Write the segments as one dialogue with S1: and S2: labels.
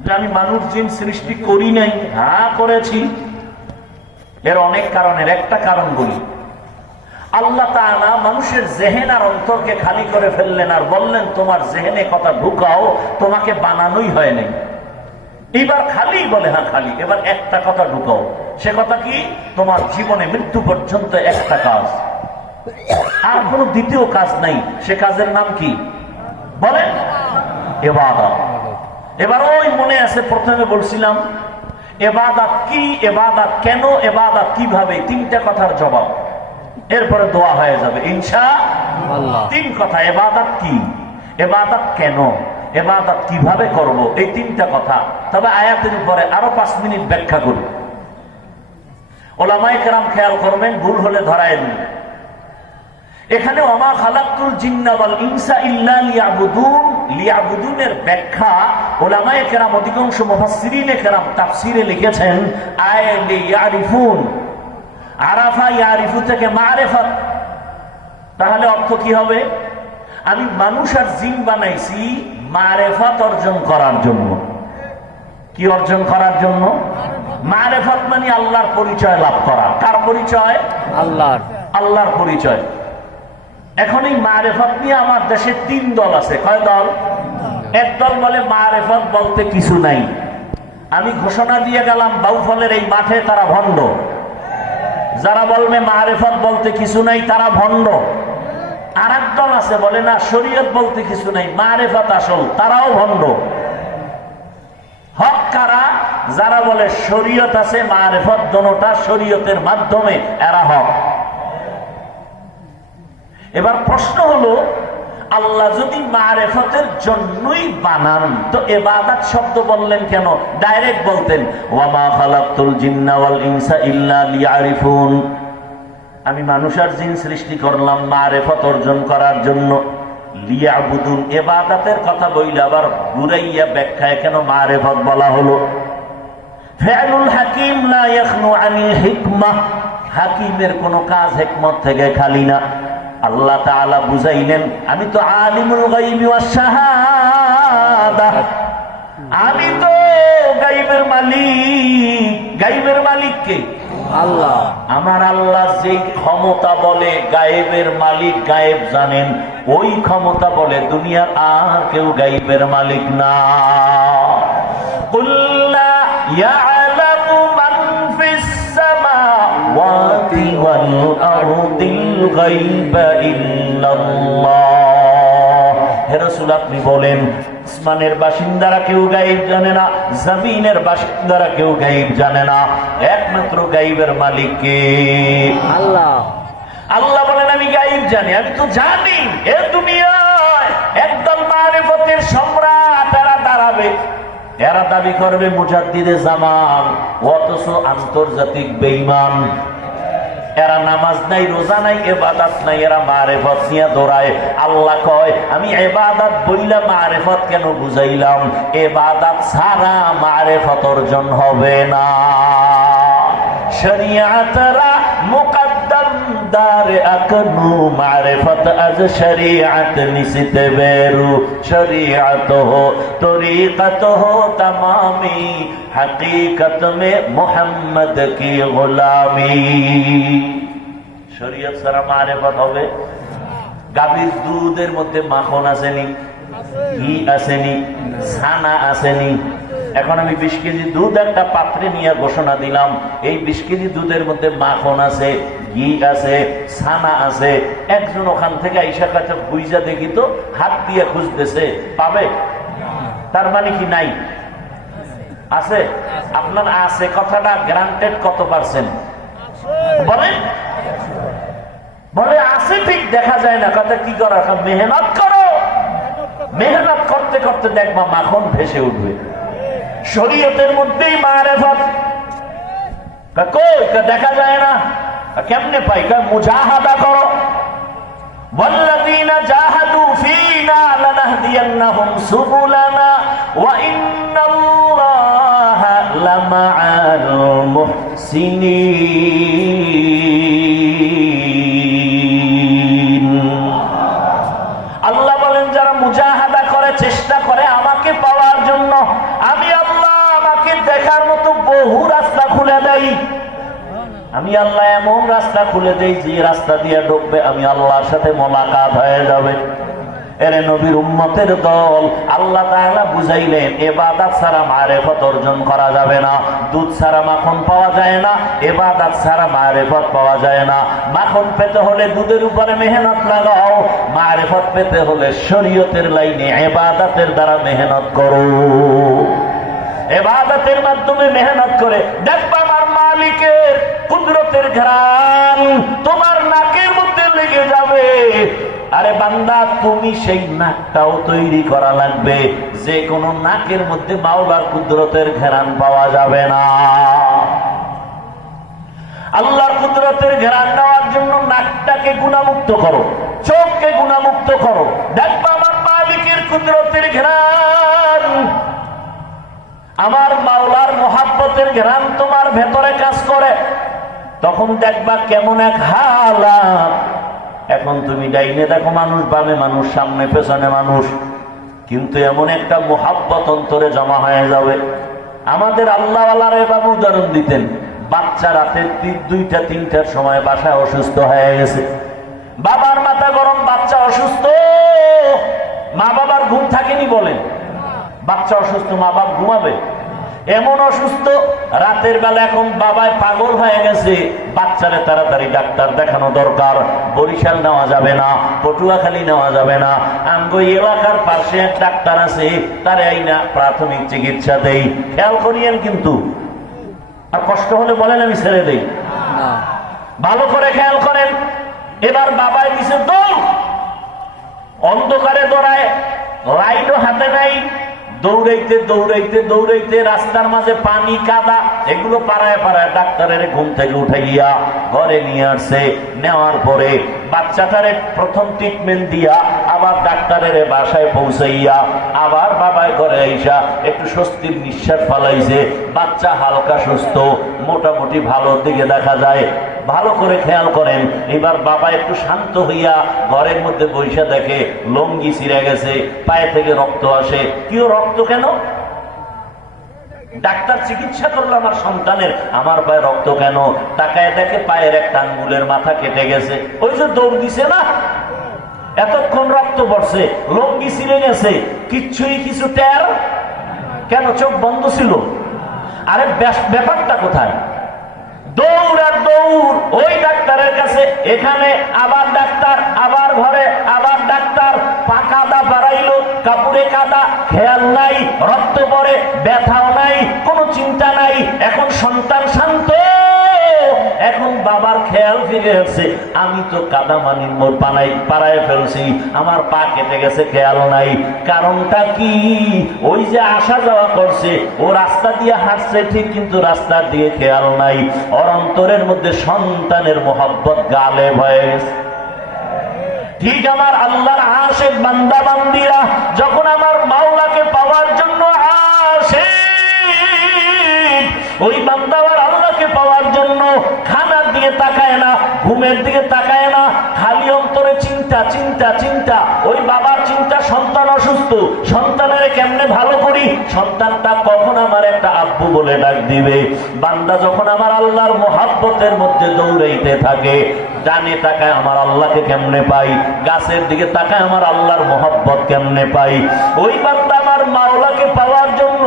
S1: যে আমি মানুষ জিন সৃষ্টি করি নাই হ্যাঁ করেছি। এর অনেক কারণের, একটা কারণ বলি। আল্লাহ মানুষের জেহেন আর অন্তরকে খালি করে ফেললেন আর বললেন, তোমার জেহেনে কথা ঢুকাও, তোমাকে বানানোই হয় নাই। এবার খালি বলে হ্যাঁ খালি। এবার একটা কথা ঢুকাও। সে কথা কি? তোমার জীবনে মৃত্যু পর্যন্ত একটা কাজ। আর কোনো দ্বিতীয় কাজ নাই। সে কাজের নাম কি? বলেন। এবাদত। এবার ওই মনে আছে প্রথমে বলছিলাম এবাদাত কি এবাদাত কেন এবাদাত কীভাবে? তিনটা কথার জবাব। এরপরে দোয়া হয়ে যাবে। ইনশা তিন কথা এবাদাত কি? এবাদাত কেন? এবাদাত কীভাবে করব? এই তিনটা কথা। তবে আয়াতের উপরে আরও পাঁচ মিনিট ব্যাখ্যা করি ওলামাই কেরাম খেয়াল করবেন ভুল হলে ধরায় দিন। এখানে অমা খালাকুল জিন্নাওয়াল ইনসা ইল্লা লিয়াবুদুন। লিয়াবুদুনের ব্যাখ্যা ওলামায়ে কেরাম অধিকাংশ মুফাসসিরিনে কেরাম তাফসিরে লিখেছেন আয় লিয়ারিফুন। আরাফা ইয়ারিফু থেকে মারেফাত। তাহলে অর্থ কি হবে? আমি মানুষ আর জিন বানাইছি মারেফাত অর্জন করার জন্য। কি অর্জন করার জন্য? মারেফাত মানে আল্লাহর পরিচয় লাভ করা। কার পরিচয়?
S2: আল্লাহর।
S1: আল্লাহর পরিচয়। এখন এই মারেফত নিয়ে আমার দেশে তিন দল আছে। কয় দল? এক দল বলে মারেফত বলতে কিছু নাই। আমি ঘোষণা দিয়ে গেলাম, বাউফলের এই মাঠে তারা ভণ্ড। যারা বলবে মারেফত বলতে কিছু নাই, তারা ভণ্ড। আর দল আছে, বলে না, শরীয়ত বলতে কিছু নাই, মারেফত আসল, তারাও ভণ্ড। হক কারা? যারা বলে শরীয়ত আছে, মারেফত দোনোটা শরীয়তের মাধ্যমে, এরা হক। এবার প্রশ্ন হলো, আল্লাহ যদি মারেফতের জন্যই বানান, তো এবাদাত শব্দ বললেন কেন? ডাইরেক্ট বলতেন, ওয়ামা খালাকতুল জিন্না ওয়াল ইনসা ইল্লা লিয়ারিফুন। আমি মানুষ আর জিন সৃষ্টি করলাম মারেফত অর্জন করার জন্য। লিয়াবুদুন, এবাদাতের কথা বইলে আবার ঘুরাইয়া ব্যাখ্যায় কেন মারেফত বলা হলো? ফেলুল হাকিম লা ইয়াখনু আনিল হিকমাহ হাকিমের কোনো কাজ হিকমত থেকে খালি না। আল্লাহ তাআলা বুঝাইলেন আমি তো আলিমুল গায়বি ওয়াস শাহাদা আমি তো গায়বের মালিক গায়বের মালিক কে
S2: আল্লাহ
S1: আমার আল্লাহ যেই ক্ষমতা বলে গায়েবের মালিক গায়েব জানেন ওই ক্ষমতা বলে দুনিয়ার আর কেউ গায়েবের মালিক না قل لا يعلم من في السماوات والأرض হেরসুল আসমানের বাসিন্দারা কেউ গাইব জানে না জমিনের বাসিন্দারা কেউ গাইব জানে না। একমাত্র গাইবের মালিককে
S2: আল্লাহ।
S1: আল্লাহ বলেন আমি গাইব জানি আমি তো জানি এ দুনিয়ায় একদল মারেফতের সম্রাট এরা দাঁড়াবে। এরা দাবি করবে মুজাদ্দিদে জামান অথচ আন্তর্জাতিক বেইমান এরা নামাজ নাই, রোজা নাই, এবাদাত নাই, এরা মারেফত নিয়ে দৌড়ায়। আল্লাহ কয়, আমি এবাদাত বইলা মারেফত কেন বুঝাইলাম? এবাদাত ছাড়া মারেফত অর্জন হবে না। শরিয়াতরা মুকদ্দম তার আকনু মারেফত আজ শরিয়াত নিশিতে বেরু, শরিয়াত হো, তরিকত হো তমামি, হকীকত মে মোহাম্মদ কি গোলামি। শরীয়ত সারা মারেফত হবে? গাভীর দুধের মধ্যে মাখন আসেনি, ঘি আসেনি সানা আসেনি। এখন আমি বিশ কেজি দুধ একটা পাত্রে নিয়ে ঘোষণা দিলাম, এই বিশ কেজি দুধের মধ্যে মাখন আছে ঘি আছে, ছানা আছে, একজন ওখান থেকে আইসা কাছে বুঝা দেখি তো, হাত দিয়ে খুঁজতেছে। পাবে? তার মানে কি নাই? আছে? আপনার আছে, কথাটা গ্রান্টেড কত পার্সেন্ট বলে, আছে ঠিক, দেখা যায় না। কথা কি করা? মেহনত করো। মেহনত করতে করতে দেখবা মাখন ভেসে উঠবে। শরীয়তের মধ্যেই মারেফত। কই? দেখা যায় না। কেমনে পাই কা মুজাহাদা করো والذين جاهدوا فينا لنهدينهم سبلنا وإن الله لمع المحسنين রাস্তা খুলে দেই, যে রাস্তা দিয়ে ঢুকবে আমি আল্লাহর সাথে মোলাকাত হয়ে যাবে। এরে নবীর উম্মতের দল, আল্লাহ তাআলা বুঝাইলেন, এবাদাত ছাড়া মারেফত অর্জন করা যাবে না। দুধ ছাড়া মাখন পাওয়া যায় না, এবাদাত ছাড়া মারেফত পাওয়া যায় না। মাখন পেতে হলে দুধের উপরে মেহনত লাগাও, মারেফত পেতে হলে শরীয়তের লাইনে এবাদাতের দ্বারা মেহনত করো। এবাদতের মাধ্যমে মেহনত করে, দেখবা আমার মালিকের কুদরতের ঘ্রাণ তোমার নাকের মধ্যে লেগে যাবে। আরে বান্দা, তুমি সেই নাকটাও তৈরি করা লাগবে। যে কোনো নাকের মধ্যে মাওলার কুদরতের ঘেরান পাওয়া যাবে না। আল্লাহর কুদরতের ঘেরান নেওয়ার জন্য নাকটাকে গুণামুক্ত করো, চোখকে গুণামুক্ত করো। দেখবা আমার মালিকের কুদরতের ঘেরান আমার মাওলার মহাব্বতের ঘ্রাণ তোমার ভেতরে কাজ করে। তখন দেখবা কেমন এক হালাত। এখন তুমি ডাইনে দেখো মানুষ, বামে মানুষ, সামনে পেছনে মানুষ। কিন্তু এমন একটা মোহাব্বত অন্তরে জমা হয়ে যাবে। আমাদের আল্লাহ আল্লাহর এভাবে উদাহরণ দিতেন, বাচ্চা রাতে দুইটা, তিনটার সময় বাসায় অসুস্থ হয়ে গেছে। বাবার মাথা গরম, বাচ্চা অসুস্থ। মা বাবার ঘুম থাকেনি বলেন। বাচ্চা অসুস্থ, মা বাপ ঘুমাবে। এমন অসুস্থ রাতের বেলা এখন বাবায় পাগল হয়ে গেছে। বাচ্চারে তাড়াতাড়ি ডাক্তার দেখানো দরকার। বরিশাল নেওয়া যাবে না পটুয়াখালী নেওয়া যাবে না। আমগো এলাকার পাশে এক ডাক্তার আছে তার এই না প্রাথমিক চিকিৎসা দেই। খেয়াল করিয়েন কিন্তু। আর কষ্ট হলে বলেন আমি ছেড়ে দেই। ভালো করে খেয়াল করেন। এবার বাবাই দিছে দৌড়। অন্ধকারে দৌড়ায় লাইটও হাতে নাই। দৌড়াইতে দৌড়াইতে দৌড়াইতে রাস্তার মাঝে পানি, কাদা, এগুলো পাড়ায় পাড়ায় ডাক্তারের ঘুম থেকে উঠে গিয়া ঘরে নিয়ে আসছে নেওয়ার পরে বাচ্চাটারে প্রথম ট্রিটমেন্ট দিয়া আবার ডাক্তারের বাসায় পৌঁছাইয়া আবার বাবায় ঘরে আইসা একটু স্বস্তির নিঃশ্বাস ফালাইছে। বাচ্চা হালকা সুস্থ, মোটামুটি ভালোর দিকে দেখা যায়। ভালো করে খেয়াল করেন। এবার বাবা একটু শান্ত হইয়া ঘরের মধ্যে বৈশা দেখে লঙ্গি ছিঁড়ে গেছে, পায়ে থেকে রক্ত আসে। কেউ রক্ত কেন? ডাক্তার চিকিৎসা করল আমার সন্তানের। আমার পায়ে রক্ত কেন? তাকায় দেখে পায়ের একটা আঙ্গুলের মাথা কেটে গেছে। ওই যে দৌড় দিছে না? এতক্ষণ রক্ত পড়ছে, লঙ্গি ছিঁড়ে গেছে। কিচ্ছুই কিছু টের? কেন? চোখ বন্ধ ছিল। আরে ব্যাপারটা কোথায়? দৌড় দৌড়। ওই ডাক্তারের কাছে, এখানে আবার ডাক্তার, আবার ঘরে, আবার ডাক্তার। পাকাদা বাড়াইল, কাপড়ে কাদা, খেয়াল নাই, রক্ত পরে, ব্যথাও নাই, কোনো চিন্তা নাই। এখন সন্তান শান্ত বাবার খেয়াল ফিরে আসছে। আমি তো কাদা মানির মোর পানাই, পাড়ায় ফেলছি। আমার পা কেটে গেছে, খেয়াল নাই। কারণটা কি? ওই যে আসা যাওয়া করছে, ও রাস্তা দিয়ে হাঁটছে, ঠিক কিন্তু রাস্তা দিয়ে খেয়াল নাই। ওর অন্তরের মধ্যে সন্তানের মোহাব্বত গালে হয়ে গেছে। ঠিক আমার আল্লাহর আশেক বান্দা বান্দিরা, যখন আমার মাওলাকে পাওয়ার জন্য আসে, ওই বান্দা আমার আল্লাহকে পাওয়ার জন্য খানার দিকে তাকায় ঘুমের দিকে তাকায় না, খালি অন্তরে চিন্তা চিন্তা চিন্তা। ওই বাবার চিন্তা, সন্তান অসুস্থ। সন্তানের কেমনে ভালো করি? সন্তানটা কখন আমার একটা আব্বু বলে ডাক দিবে? বান্দা যখন আমার আল্লাহর মোহাব্বতের মধ্যে দৌড়াইতে থাকে, ডানে তাকায় আমার আল্লাহকে কেমনে পাই? গাছের দিকে তাকায় আমার আল্লাহর মোহাব্বত কেমনে পাই? ওই বান্দা আমার মাওলাকে পাওয়ার জন্য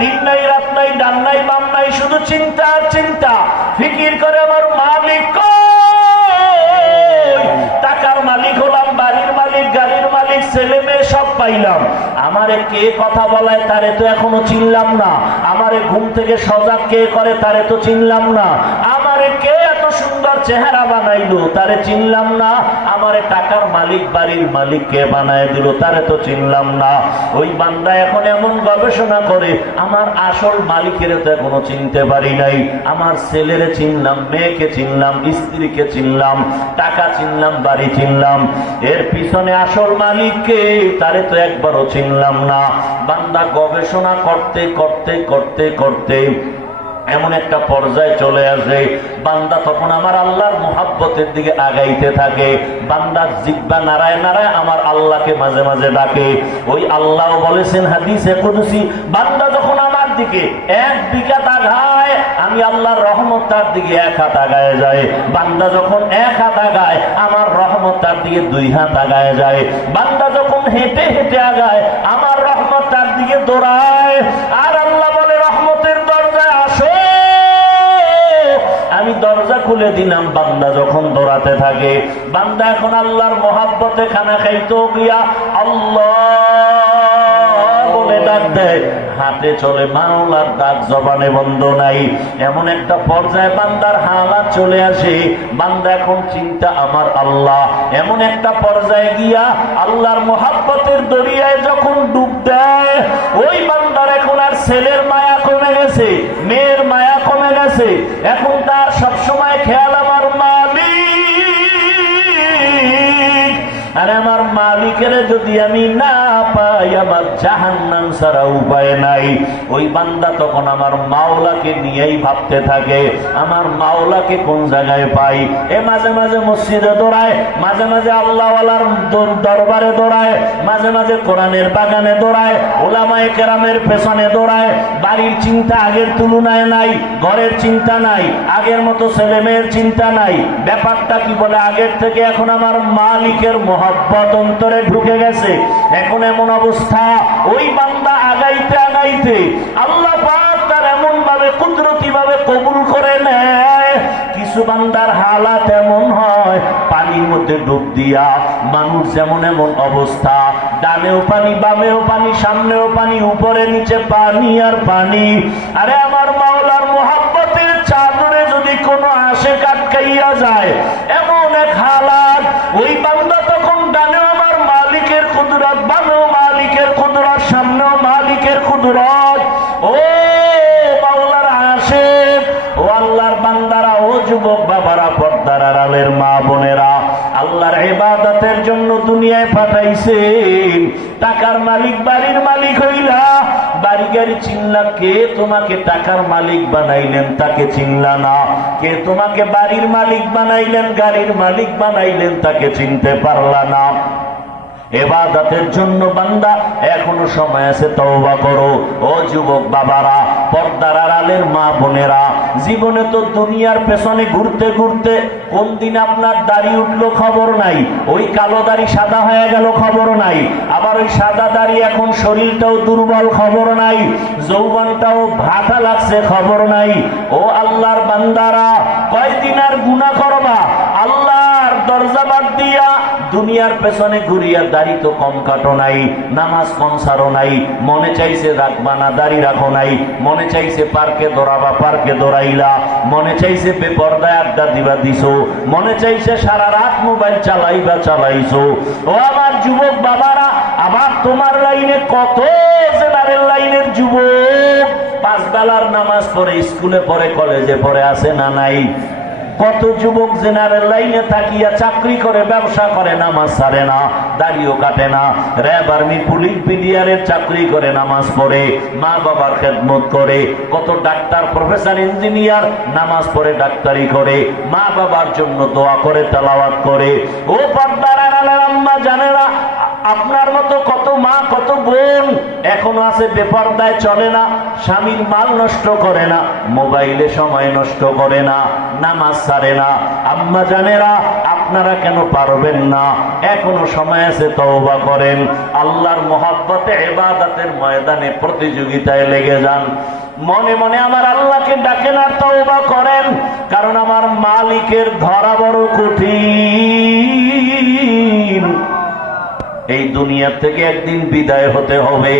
S1: দিন নাই, রাত নাই, ডান নাই, বাম নাই, শুধু চিন্তা চিন্তা। ফিকির করে আমার মালিক পাইলাম। আমারে কে কথা বলায় তারে তো এখনও চিনলাম না। আমারে ঘুম থেকে সজাগ কে করে তারে তো চিনলাম না আমারে কে এত সুন্দর চেহারা বানাইলো, তারে চিনলাম না। আমারে টাকার মালিক, বাড়ির মালিক কে বানায় দিল, তারে তো চিনলাম না। ওই বান্দা এখন এমন গবেষণা করে, আমার আসল মালিকের তো এখনও চিনতে পারি নাই। আমার ছেলেরে চিনলাম, মেয়েকে চিনলাম, স্ত্রীকে চিনলাম, টাকা চিনলাম, বাড়ি চিনলাম। এর পিছনে আসল মালিককে তারে তো একবারও চিনলাম না। বান্দা গবেষণা করতে করতে করতে করতে এমন একটা পর্যায়ে চলে আসে, বান্দা তখন আমার আল্লাহর মোহাব্বতের দিকে আগাইতে থাকে। বান্দার জিব্বা নারায় নারায় আমার আল্লাহকে মাঝে মাঝে ডাকে। ওই আল্লাহ বলেছেন, হাদিসে কুদুসি, বান্দা যখন আমার দিকে এক বিঘা তাঘায় আমি আমি আল্লাহর রহমত তার দিকে এক হাত আগায় যায়। বান্দা যখন এক হাত আগায়, আমার রহমত তার দিকে দুই হাত আগায় যায়। বান্দা যখন হেঁটে হেঁটে আগায়, আমার রহমত তার দিকে দৌড়ায়। আর দরজা খুলে দিলাম, বান্দা যখন দৌড়াতে থাকে। বান্দা এখন আল্লাহর মহাব্বতে খানা খাইতো গিয়া আল্লাহ হাতে চলে, মাওলার ডাক জবানে বন্ধ নাই। এমন একটা পর্যায়ে বান্দার হালাত চলে আসে, বান্দা এখন চিন্তা, আমার আল্লাহ। এমন একটা পর্যায়ে গিয়া আল্লাহর মহাব্বতের দরিয়ায় যখন ডুব দেয়, ওই বান্দার এখন আর ছেলের মায়া কমে গেছে, মেয়ের মায়া গেছে এখন তার সবসময় খেয়াল আর আমার মালিকের যদি আমি না পাই, আমার জাহান্নাম ছাড়া উপায় নাই। ওই বান্দা তখন আমার মাওলাকে নিয়েই ভাবতে থাকে, আমার মাওলাকে কোন জায়গায় পাই? এ মাঝে মাঝে মসজিদে দৌড়ায়, মাঝে মাঝে আল্লাহওয়ালার দরবারে দৌড়ায়, মাঝে মাঝে কোরআনের বাগানে দৌড়ায়, ওলামায়ে কেরামের পেছনে দৌড়ায়, বাড়ির চিন্তা আগের তুলনায় নাই, ঘরের চিন্তা নাই, আগের মতো ছেলে মেয়ের চিন্তা নাই। ব্যাপারটা কি বলে? আগের থেকে এখন আমার মালিকের মহব্বত অন্তরে ঢুকে গেছে। এখন এমন অবস্থা, ওই বান্দা আগাইতে আগাইতে আল্লাহ তার এমন ভাবে কুদরতি ভাবে কবুল করে নেয়। কিছু বান্দার হালাত এমন হয়, পানির মধ্যে ডুব দিয়া মানুষ যেমন এমন অবস্থা, ডানেও পানি, বামেও পানি, সামনেও পানি, উপরে নিচে পানি আর পানি। আরে আমার মাওলার মোহাব্বতের চাদরে যদি কোনো আসে কাটকাইয়া যায়, এমন এক হালাত, ওই বান্দা তখন ডানেও আমার মালিকের কুদরত বামেও মালিকের কুদরত সামনেও মালিকের কুদরত ও মাওলার আসে ও আল্লাহর বান্দারা ও যুবক বাবারা পর্দার আড়ালের মা বোনেরা আল্লাহর ইবাদতের জন্য দুনিয়ায় পাঠাইছেন। টাকার মালিক, বাড়ির মালিক হইলা। বাড়ি গাড়ি চিনলা কে তোমাকে টাকার মালিক বানাইলেন তাকে চিনলা না। কে তোমাকে বাড়ির মালিক বানাইলেন, গাড়ির মালিক বানাইলেন তাকে চিনতে পারলা না। এবাদতের জন্য বান্দা, এখনও সময় আছে, তওবা করো। ও যুবক বাবারা, পর্দার আড়ালের মা বোনেরা, জীবনে তো দুনিয়ার পেছনে ঘুরতে ঘুরতে কোন দিন আপনার দাড়ি উঠল খবর নাই, ওই কালো দাড়ি সাদা হয়ে গেল খবর নাই, আবার ওই সাদা দাড়ি এখন শরীরটাও দুর্বল খবর নাই, যৌবনটাও ভাটা লাগছে খবর নাই। ও আল্লাহর বান্দারা, কয়দিন আর গুণা করবা? বাদ দিয়া দুনিয়ার পেছনে ঘুরিয়া দাড়ি তো কম কাটো নাই, নামাজ কম সারো নাই, মনে চাইছে রাখবা না দাড়ি রাখো নাই, মনে চাইছে পার্কে দৌড়াবা, পার্কে দৌড়াইলা, মনে চাইছে বেপর্দায় আড্ডা দিবা দিছো, মনে চাইছে সারা রাত মোবাইল চালাইবা চালাইছো। ও আমার যুবক বাবারা আবার তোমার লাইনে কত জেনারেল লাইনের যুবক? পাঁচ বেলার নামাজ পড়ে, স্কুলে পড়ে, কলেজে পড়ে, আছে না নাই? কত যুবক জেনারেল লাইনে থাকিয়া চাকরি করে, ব্যবসা করে, নামাজ ছাড়ে না, দাড়িও কাটে না। র্যাব আর্মি, পুলিশ বিডিআরের চাকরি করে, নামাজ পড়ে, মা বাবার খেদমত করে, কত ডাক্তার, প্রফেসর, ইঞ্জিনিয়ার, নামাজ পড়ে, ডাক্তারি করে, মা বাবার জন্য দোয়া করে, তালাওয়াত করে। ও পর্দার আম্মা জানে না আপনার মতো কত মা, কত বোন এখনও আছে, বেপর্দায় চলে না, স্বামীর মাল নষ্ট করে না, মোবাইলে সময় নষ্ট করে না, নামাজ ছাড়ে না। আম্মা জানেরা, আপনারা কেন পারবেন না? এখনও সময় আছে, তওবা করেন। আল্লাহর মহাব্বতে এবাদাতের ময়দানে প্রতিযোগিতায় লেগে যান। মনে মনে আমার আল্লাহকে ডাকেন আর তওবা করেন, কারণ আমার মালিকের ধরা বড় কঠিন। এই দুনিয়া থেকে একদিন বিদায় হতে হবে।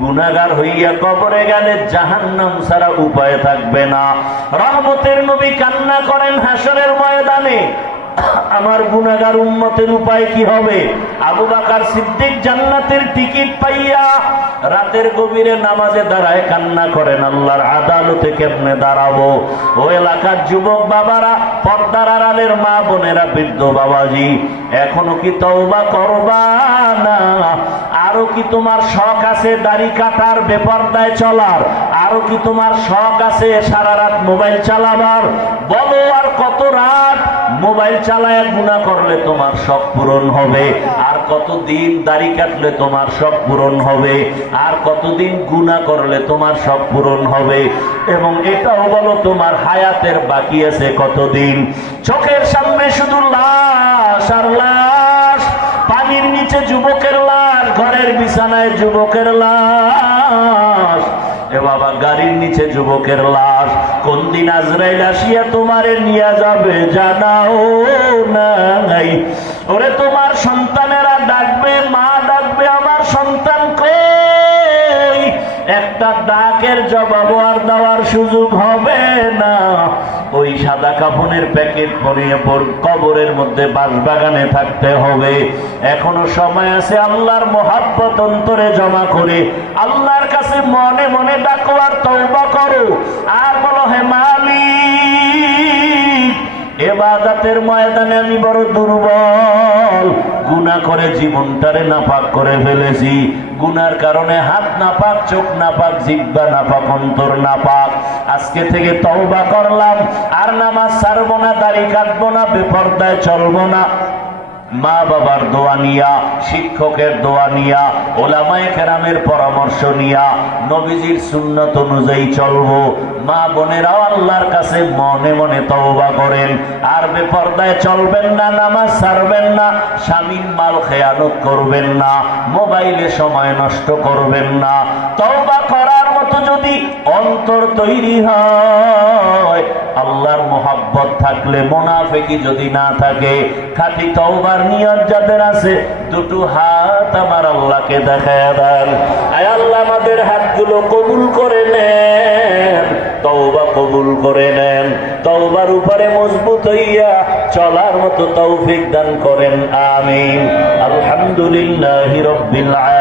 S1: গুনাগার হইয়া কবরে গেলে জাহান্নাম ছাড়া উপায় থাকবে না। রহমতের নবী কান্না করেন হাসনের ময়দানে। আমার গুনাগার উন্মতের উপায় কি হবে? আবু বাকার সিদ্দিক জান্নাতের টিকিট পাইয়া রাতের গভীরে নামাজে দাঁড়ায় কান্না করেন, আল্লাহর আদালতে কেমনে দাঁড়াবো? ও এলাকার যুবক বাবারা, পর্দার আড়ালের মা বোনেরা, বৃদ্ধ বাবাজি, এখনও কি তওবা করবা না? আরও কি তোমার শখ আছে দাড়ি কাটার বেপর্দায় চলার? আরও কি তোমার শখ আছে সারা রাত মোবাইল চালাবার? বলো আর কত রাত মোবাইল চালায় গুণা করলে তোমার সব পূরণ হবে। আর কতদিন দাড়ি কাটলে তোমার সব পূরণ হবে। আর কতদিন গুণা করলে তোমার সব পূরণ হবে। এবং এটাও বলো, তোমার হায়াতের বাকি আছে কতদিন? চোখের সামনে শুধু লাশ আর লাশ, পানির নিচে যুবকের লাশ, ঘরের বিছানায় যুবকের লাশ, এ বাবা, গাড়ির নিচে যুবকের লাশ কোন দিন আজরাইল আসিয়া তোমারে নিয়ে যাবে জানাও নাই। ওরে তোমার সন্তানেরা ডাকবে, মা ডাকবে, আমার সন্তান একটা ডাকের জবাব আর দেওয়ার সুযোগ হবে না। ওই সাদা কাফনের প্যাকেট পরিয়ে পর কবরের মধ্যে বাঁশবাগানে থাকতে হবে। এখনও সময় আছে আল্লাহর মহাব্বত অন্তরে জমা করে। আল্লাহর কাছে মনে মনে ডাকো আর তওবা করো। আর বলো, হে মালিক, এবাদাতের ময়দানে আমি বড় দুর্বল। গুনাহ করে জীবনটারে নাপাক করে ফেলেছি। গুনার কারণে হাত নাপাক, চোখ নাপাক, জিব্বা নাপাক, অন্তর নাপাক। আজকে থেকে তওবা করলাম, আর নামাজ ছাড়বো না, দাড়ি কাটবো না, বেপর্দায় চলবো না। মা বাবার দোয়া নিয়া, শিক্ষকের দোয়া নিয়া, ওলামায়ে কেরামের পরামর্শ নিয়া, নবীজির সুন্নত অনুযায়ী চলবো। মা বোনেরাও আল্লাহর কাছে মনে মনে তওবা করেন আর বেপর্দায় চলবেন না, নামাজ ছাড়বেন না, স্বামীর মাল খেয়ানত করবেন না, মোবাইলে সময় নষ্ট করবেন না। তওবা করার মতো যদি অন্তর তৈরি হয়, আল্লাহর মোহাব্বত থাকলে, মোনাফেকি যদি না থাকে, খাঁটি তওবার নিয়ত যাদের আছে, দুটো হাত আমার আল্লাহকে দেখায় দেন। আয় আল্লাহ, আমাদের হাতগুলো কবুল করে নেন, তওবা কবুল করে নেন, তওবার উপরে মজবুত হইয়া চলার মতো তৌফিক দান করেন, আমিন। আলহামদুলিল্লাহি রাব্বিল আলামিন।